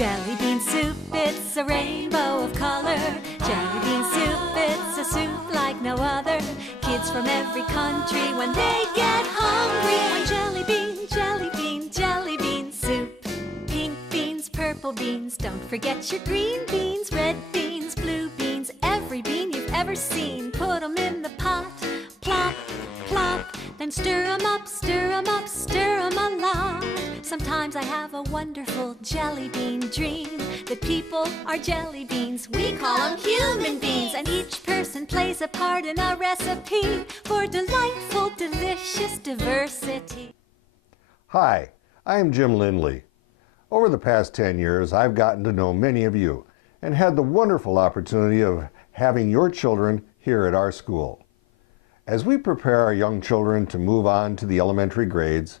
Jelly bean soup, it's a rainbow of color. Jelly bean soup, it's a soup like no other. Kids from every country, when they get hungry, jelly bean, jelly bean, jelly bean soup. Pink beans, purple beans, don't forget your green beans. Red beans, blue beans, every bean you've ever seen. Put 'em in the pot, plop, plop. Then stir 'em up, stir 'em up, stir 'em a lot. Sometimes I have a wonderful jelly bean dream, that people are jelly beans. We call them human beings, and each person plays a part in a recipe for delightful, delicious diversity. Hi, I am Jim Lindley. Over the past 10 years, I've gotten to know many of you and had the wonderful opportunity of having your children here at our school. As we prepare our young children to move on to the elementary grades,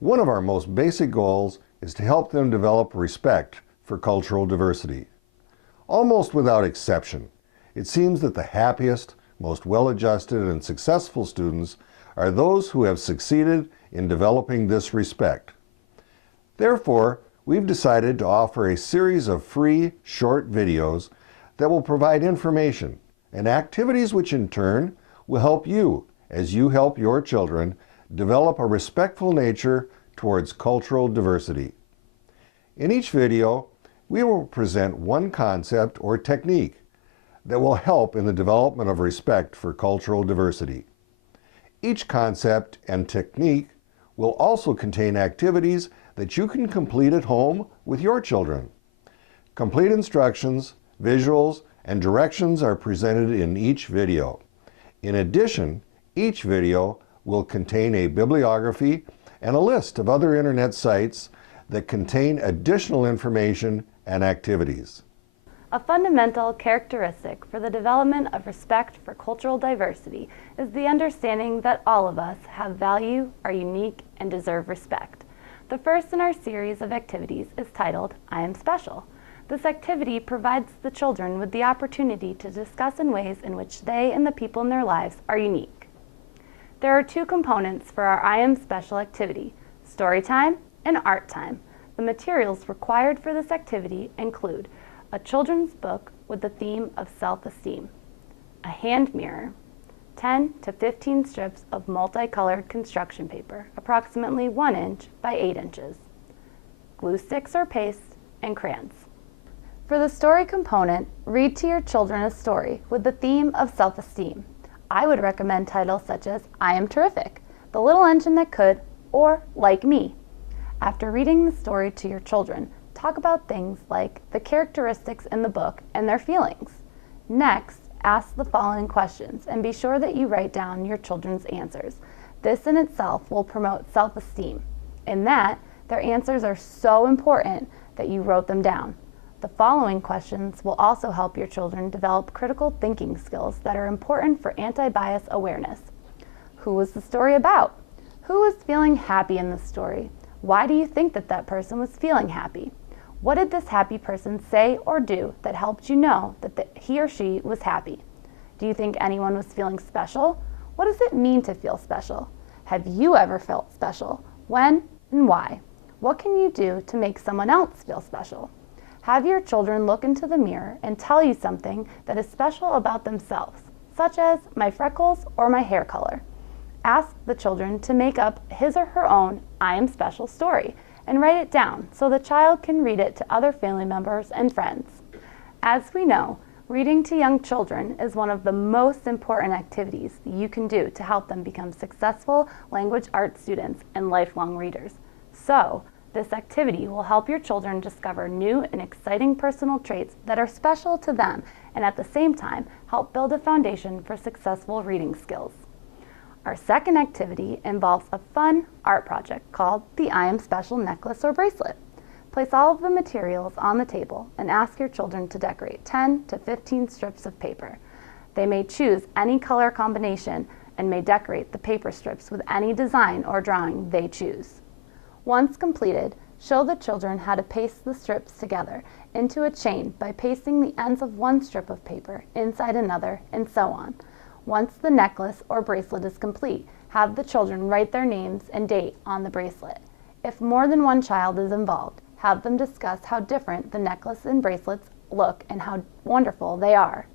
one of our most basic goals is to help them develop respect for cultural diversity. Almost without exception, it seems that the happiest, most well-adjusted and successful students are those who have succeeded in developing this respect. Therefore, we've decided to offer a series of free, short videos that will provide information and activities which in turn will help you as you help your children develop a respectful nature towards cultural diversity. In each video, we will present one concept or technique that will help in the development of respect for cultural diversity. Each concept and technique will also contain activities that you can complete at home with your children. Complete instructions, visuals, and directions are presented in each video. In addition, each video will contain a bibliography and a list of other internet sites that contain additional information and activities. A fundamental characteristic for the development of respect for cultural diversity is the understanding that all of us have value, are unique, and deserve respect. The first in our series of activities is titled, I Am Special. This activity provides the children with the opportunity to discuss in ways in which they and the people in their lives are unique. There are two components for our I Am Special activity, story time and art time. The materials required for this activity include a children's book with the theme of self-esteem, a hand mirror, 10 to 15 strips of multicolored construction paper, approximately 1 inch by 8 inches, glue sticks or paste, and crayons. For the story component, read to your children a story with the theme of self-esteem. I would recommend titles such as I Am Terrific, The Little Engine That Could, or Like Me. After reading the story to your children, talk about things like the characteristics in the book and their feelings. Next, ask the following questions and be sure that you write down your children's answers. This in itself will promote self-esteem, in that their answers are so important that you wrote them down. The following questions will also help your children develop critical thinking skills that are important for anti-bias awareness. Who was the story about? Who was feeling happy in the story? Why do you think that that person was feeling happy? What did this happy person say or do that helped you know that he or she was happy? Do you think anyone was feeling special? What does it mean to feel special? Have you ever felt special? When and why? What can you do to make someone else feel special? Have your children look into the mirror and tell you something that is special about themselves, such as my freckles or my hair color. Ask the children to make up his or her own I Am Special story and write it down so the child can read it to other family members and friends. As we know, reading to young children is one of the most important activities you can do to help them become successful language arts students and lifelong readers. So, this activity will help your children discover new and exciting personal traits that are special to them and at the same time help build a foundation for successful reading skills. Our second activity involves a fun art project called the I Am Special necklace or bracelet. Place all of the materials on the table and ask your children to decorate 10 to 15 strips of paper. They may choose any color combination and may decorate the paper strips with any design or drawing they choose. Once completed, show the children how to paste the strips together into a chain by pasting the ends of one strip of paper inside another, and so on. Once the necklace or bracelet is complete, have the children write their names and date on the bracelet. If more than one child is involved, have them discuss how different the necklace and bracelets look and how wonderful they are.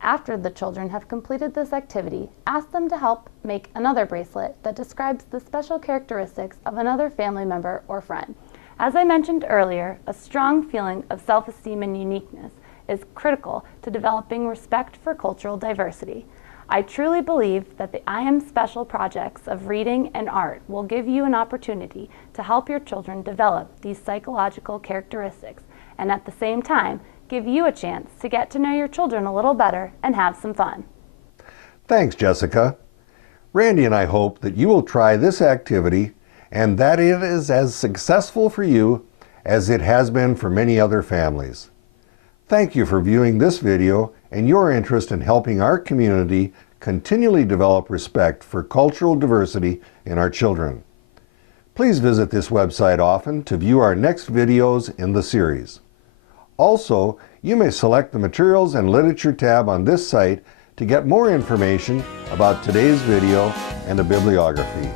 After the children have completed this activity, ask them to help make another bracelet that describes the special characteristics of another family member or friend. As I mentioned earlier, a strong feeling of self-esteem and uniqueness is critical to developing respect for cultural diversity. I truly believe that the I Am Special projects of reading and art will give you an opportunity to help your children develop these psychological characteristics and at the same time give you a chance to get to know your children a little better and have some fun. Thanks, Jessica. Randy and I hope that you will try this activity and that it is as successful for you as it has been for many other families. Thank you for viewing this video and your interest in helping our community continually develop respect for cultural diversity in our children. Please visit this website often to view our next videos in the series. Also, you may select the Materials and Literature tab on this site to get more information about today's video and a bibliography.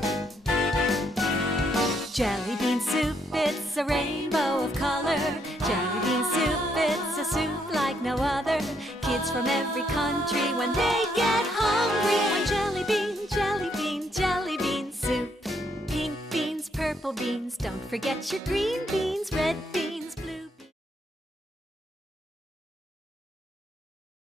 Jelly bean soup, it's a rainbow of color. Jelly bean soup, it's a soup like no other. Kids from every country when they get hungry want jelly bean, jelly bean, jelly bean soup. Pink beans, purple beans, don't forget your green beans, red beans.